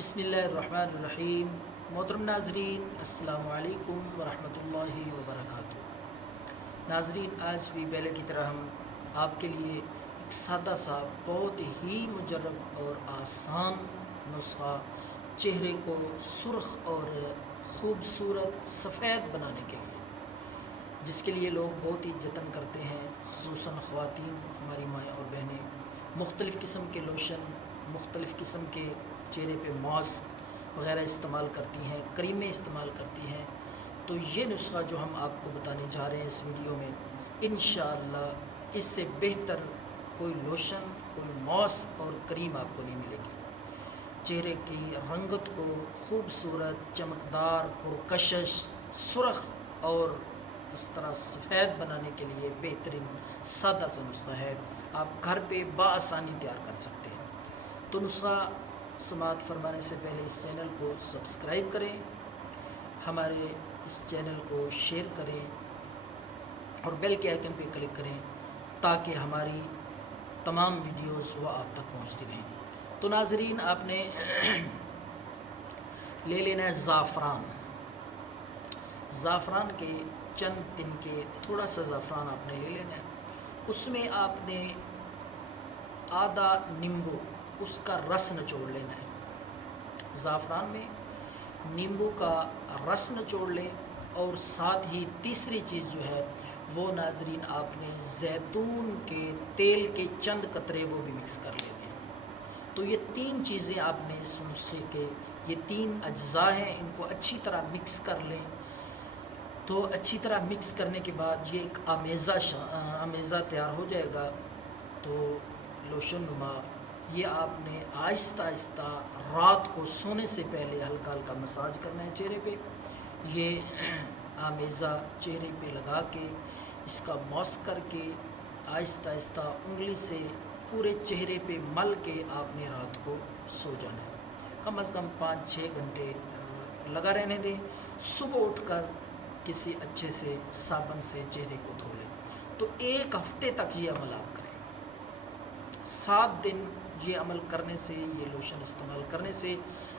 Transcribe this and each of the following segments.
बिस्मिल्लाहिर्रहमानिर्रहीम। मोहतरम नाजरीन, अस्सलाम वालेकुम वरहमतुल्लाहि वबरकातुहू। नाजरीन, आज भी पहले की तरह हम आपके लिए एक सादा सा बहुत ही मुजरब और आसान नुस्खा चेहरे को सुर्ख और ख़ूबसूरत सफ़ेद बनाने के लिए, जिसके लिए लोग बहुत ही जतन करते हैं, ख़ुसूसन ख़वातीन, हमारी माएँ और बहनें मुख्तलिफ़ किस्म के लोशन, मुख्तलिफ़ किस्म के चेहरे पे मास्क वग़ैरह इस्तेमाल करती हैं, क्रीमें इस्तेमाल करती हैं। तो ये नुस्खा जो हम आपको बताने जा रहे हैं इस वीडियो में, इंशाअल्लाह इससे बेहतर कोई लोशन, कोई मास्क और क्रीम आपको नहीं मिलेगी। चेहरे की रंगत को खूबसूरत, चमकदार, पुरकशिश, सुर्ख और इस तरह सफ़ेद बनाने के लिए बेहतरीन सादा सा नुस्खा है। आप घर पे बआसानी तैयार कर सकते हैं। तो नुस्खा समाअत फरमाने से पहले इस चैनल को सब्सक्राइब करें, हमारे इस चैनल को शेयर करें और बेल के आइकन पर क्लिक करें ताकि हमारी तमाम वीडियोस वो आप तक पहुंचती रहें। तो नाजरीन, आपने ले लेना है ज़ाफ़रान। ज़ाफ़रान के चंद तिनके, थोड़ा सा ज़ाफ़रान आपने ले लेना है। उसमें आपने आधा नींबू, उसका रस निचोड़ लेना है। ज़ाफ़रान में नींबू का रस निचोड़ लें और साथ ही तीसरी चीज़ जो है वो नाजरीन, आपने ज़ैतून के तेल के चंद कतरे वो भी मिक्स कर लेने हैं। तो ये तीन चीज़ें आपने इस नुस्खे के, ये तीन अज्ज़ा हैं, इनको अच्छी तरह मिक्स कर लें। तो अच्छी तरह मिक्स करने के बाद ये एक आमेज़ा तैयार हो जाएगा। तो लोशन नुमा ये आपने आहिस्ता आहिस्ता रात को सोने से पहले हल्का हल्का मसाज करना है चेहरे पे। ये आमेज़ा चेहरे पे लगा के, इसका मास्क करके आहिस्ता आहिस्ता उंगली से पूरे चेहरे पे मल के आपने रात को सो जाना है। कम से कम 5-6 घंटे लगा रहने दें। सुबह उठकर किसी अच्छे से साबुन से चेहरे को धो लें। तो 1 हफ्ते तक ये अमल आप करें। 7 दिन ये अमल करने से, ये लोशन इस्तेमाल करने से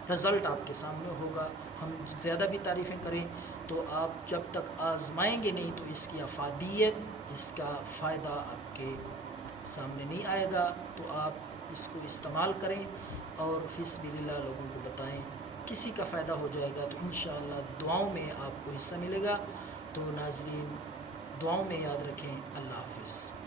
रिज़ल्ट आपके सामने होगा। हम ज़्यादा भी तारीफ़ें करें तो आप जब तक आज़माएंगे नहीं तो इसकी अफादियत, इसका फ़ायदा आपके सामने नहीं आएगा। तो आप इसको इस्तेमाल करें और फ़िस्बिलिल्लाह लोगों को बताएं। किसी का फ़ायदा हो जाएगा तो इंशाअल्लाह दुआओं में आपको हिस्सा मिलेगा। तो नाज़रीन, दुआओं में याद रखें। अल्लाह हाफ़िज़।